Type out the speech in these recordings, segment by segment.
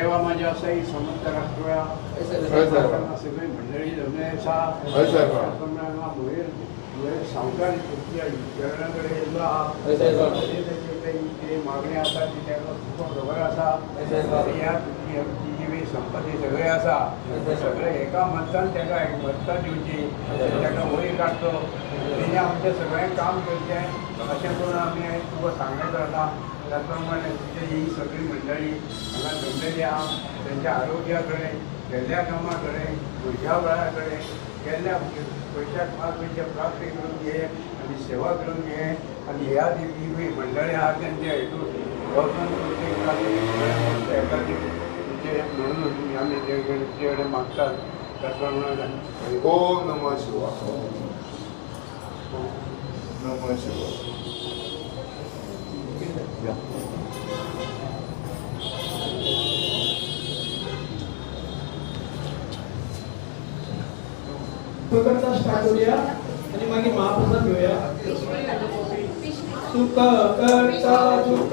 सेवा माझी असा ही समंत राखव्या सगळी मंडळी जमले असा संवसार चरणाकडे येयलो मागणी आसा ती ताका खूब खबर आसा ह्या जी संपत्ती सगळे आसा सगळे एका मनसान ताका एकमतता दिवची ताका वयर काडचो तेणे आमचें सगळें काम करचें अशें करून आमी तुका सांगण्यात आसा त्या प्रमाणे तुजे ही सगळी मंडळी हांगा जमलेली आहा तेंच्या आरोग्या कडेन केल्ल्या कामा कडेन भुरग्या वेळा कडेन केल्ल्या पयशाक पांच पयशे प्राप्त करून घे आनी सेवा करून घे आनी ह्या जी मंडळी आहा तेंच्या हेतून वचून तुजे म्हणून आमी तुजे कडेन मागतात त्या प्रमाणे ओम नमः शिवाय नमः शिवाय करता स्टार्ट करूया आणि मागीर महाप्रसाद घेऊया सुख करता दुःख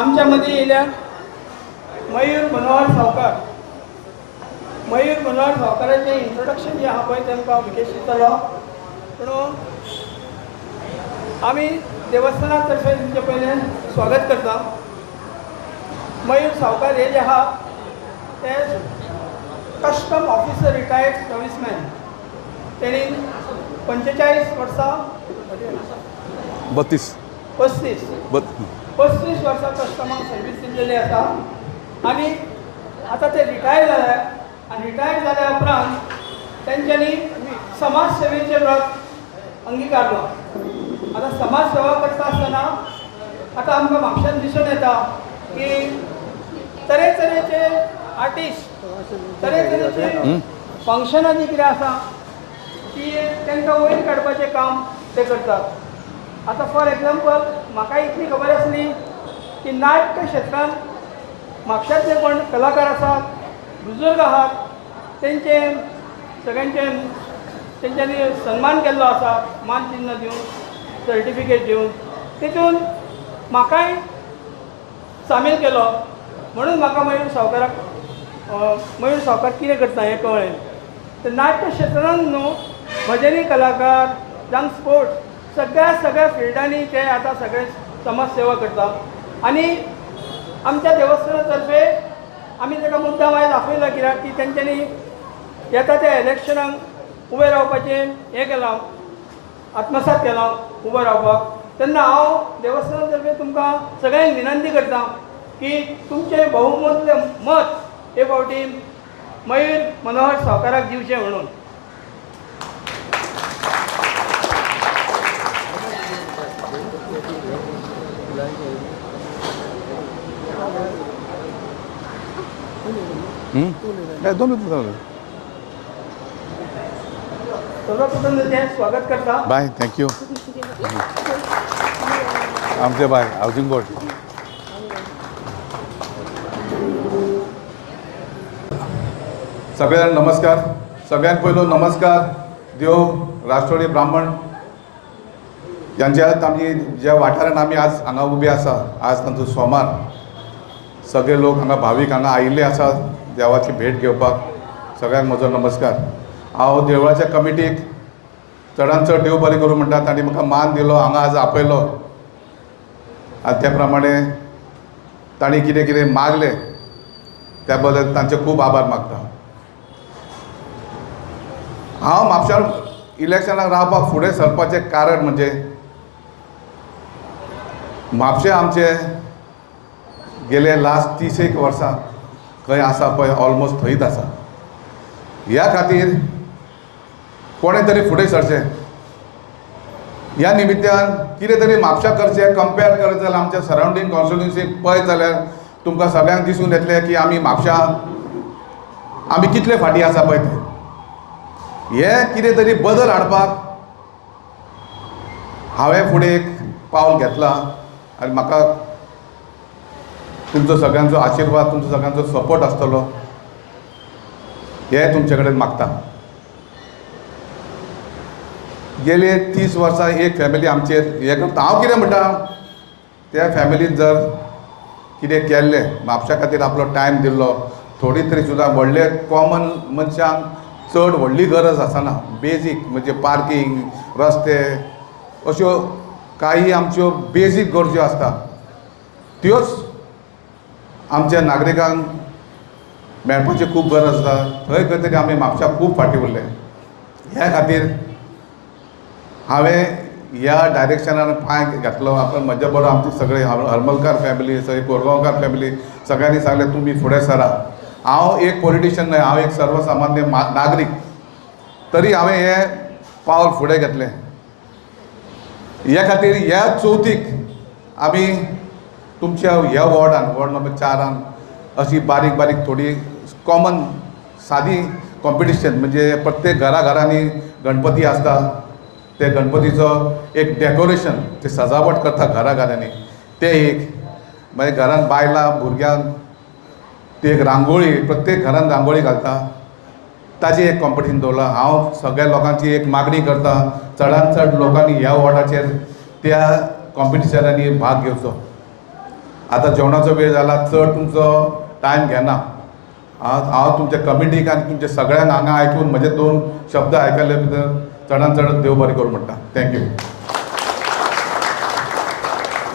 आमच्या मध्ये येयल्या मयूर मनोहर सावकार. मयूर मनोहर सावकाराचें इंट्रोडक्शन जे आहा पळय तेमकां हांव विशेश दितलो. पूण आमी देवस्थाना तर्फे तुमचे पयलें स्वागत करता. मयूर सावकार हे जे आहा ते कस्टम ऑफिसर रिटायर्ड सर्विसमॅन. तेणी 45 वर्सां 35 वर्सां कस्टमाक सर्वीस दिल्लेली आसा आनी आतां ते रिटायर जाल्या. आनी रिटायर जाल्या उपरांत तेंच्यांनी समाज सेवेचें व्रत अंगिकारलो. आता समाज सेवा करता आसतना आता आमकां म्हापशांत दिसून येता की तरेतरेचे आर्टिस्ट तरेतरेचे फंक्शनां जी कितें आसा ती तांकां वयर काडपाचें काम ते करतात. आता फॉर एग्जाम्पल म्हाका इतली खबर आसली की नाट्य क्षेत्रांत म्हापशांतले कोण कलाकार आसात, बुजुर्ग आहात, तेंचे सगळ्यांचे तेंच्यांनी सन्मान केल्लो आसा, मानचिन्ह दिवन, सर्टिफिकेट दिवन. तेतून म्हाकाय सामील केलो. म्हणून म्हाका मयूर सावकार कितें करता हें कळ्ळें. तर नाट्य क्षेत्रांत न्हू भजनी कलाकार जावं स्पोर्ट्स सगळ्या फिल्डांनी ते आतां सगळे समाज सेवा करता. आनी आमच्या देवस्थाना तर्फे आमी ताका मुद्दाम आयज दाखयला कित्याक की तेंच्यांनी येता त्या इलेक्शनाक उबें रावपाचें हें केलां, आत्मसात केलां उबें रावपाक. तेन्ना हांव देवस्थाना तर्फे तुमकां सगळ्यांक विनंती करता की तुमचें बहुमूल्य मत हे फावटी मयूर मनोहर सावकाराक दिवचें म्हणून. सर्वप्रथम ते स्वागत करता. Bye, thank you. आमचे बाय हावसिंग बोर्ड. सगळ्यांना नमस्कार. सगळ्यात पयलो नमस्कार देव राष्ट्रवादी ब्राह्मण यांच्यात आमी ज्या वाठारांत आमी आज हांगा उबे आसा, आज तांचो सोमार, सगळे लोक हांगा भावीक हांगा आयिल्ले आसा देवाची भेट घेवपाक. सगळ्यांक म्हजो नमस्कार. हांव देवळाच्या कमिटीक चडांत चड देव बरें करूं म्हणटा. तांणी म्हाका मान दिलो, हांगा आज आपयलो आनी त्या प्रमाणे तांणी कितें कितें मागलें त्या बद्दल तांचे खूब आभार मागता. हांव म्हापशां इलेक्शनाक रावपाक फुडें सरपाचें कारण म्हणजे म्हापशें आमचे गेले लास्ट 30 वर्सां खंय आसा पळय ऑलमोस्ट थंयच आसा. ह्या खातीर कोणें तरी फुडें सरचें. ह्या निमित्यान कितें तरी म्हापशां करचें. कंपेर करत जाल्यार आमच्या सरावंडींग कॉन्स्टिट्युन्सीक पळयत जाल्यार तुमकां सगळ्यांक दिसून येतलें की आमी म्हापशां आमी कितले फाटीं आसा पळय ते. हें कितें तरी बदल हाडपाक हांवें फुडें एक पावल घेतलां आनी म्हाका तुमचो सगळ्यांचो आशिर्वाद, तुमचो सगळ्यांचो सपोर्ट आसतलो हें तुमचे कडेन मागता. गेले 30 वर्सां एक फॅमिली आमचेर हें करता. हांव कितें म्हणटा, त्या फॅमिलीन जर कितें केल्लें, म्हापशा खातीर आपलो टायम दिल्लो, थोडी तरी सुद्दां व्हडले कॉमन मनशांक चड व्हडली गरज आसना. बेजीक म्हणजे पार्किंग, रस्ते, अश्यो काही आमच्यो बेजीक गरजो आसता त्योच आमच्या नागरिकांक मेळपाची खूब गरज आसा. थंय खंय तरी आमी म्हापशा खूब फाटीं उरले. ह्या खातीर हांवें ह्या डायरेक्शनान पांय घातलो. आपण म्हजे बरो आमचे सगळे हरमलकार फॅमिली, सगळी कोरगांवकार फॅमिली सगळ्यांनी सांगलें तुमी फुडें सरा. हांव एक पॉलिटिशियन न्हय, हांव एक सर्वसामान्य नागरीक, तरी हांवें हें पावल फुडें घेतलें. ह्या खातीर ह्या चवथीक आमी तुमच्या ह्या वॉर्डान, वॉर्ड नंबर 4 अशी बारीक बारीक थोडी कॉमन सादी कॉम्पिटिशन, म्हणजे प्रत्येक घराघरांनी गणपती आसता, ते गणपतीचो एक डेकोरेशन, ते सजावट करता घराघरांनी, ते एक मागीर घरांत बायलां भुरग्यांक ती एक रांगोळी, प्रत्येक घरान रांगोळी घालता, ताजी एक कॉम्पिटिशन दवरला. हांव सगळ्या लोकांची एक मागणी करता, चडांत चड लोकांनी ह्या वॉर्डाचेर त्या कॉम्पिटिशनांनी भाग घेवचो. आतां जेवणाचो वेळ जाला, चड तुमचो टायम घेना. हांव तुमच्या कमिटीक आनी तुमच्या सगळ्यांक हांगा आयकून म्हजे 2 शब्द आयकले भितर चडांत चड देव बरें करूं म्हणटा. थँक्यू.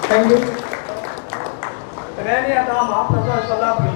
थँक्यू. सगळ्यांनी आता महाप्रसादाचा लाभ घेतला.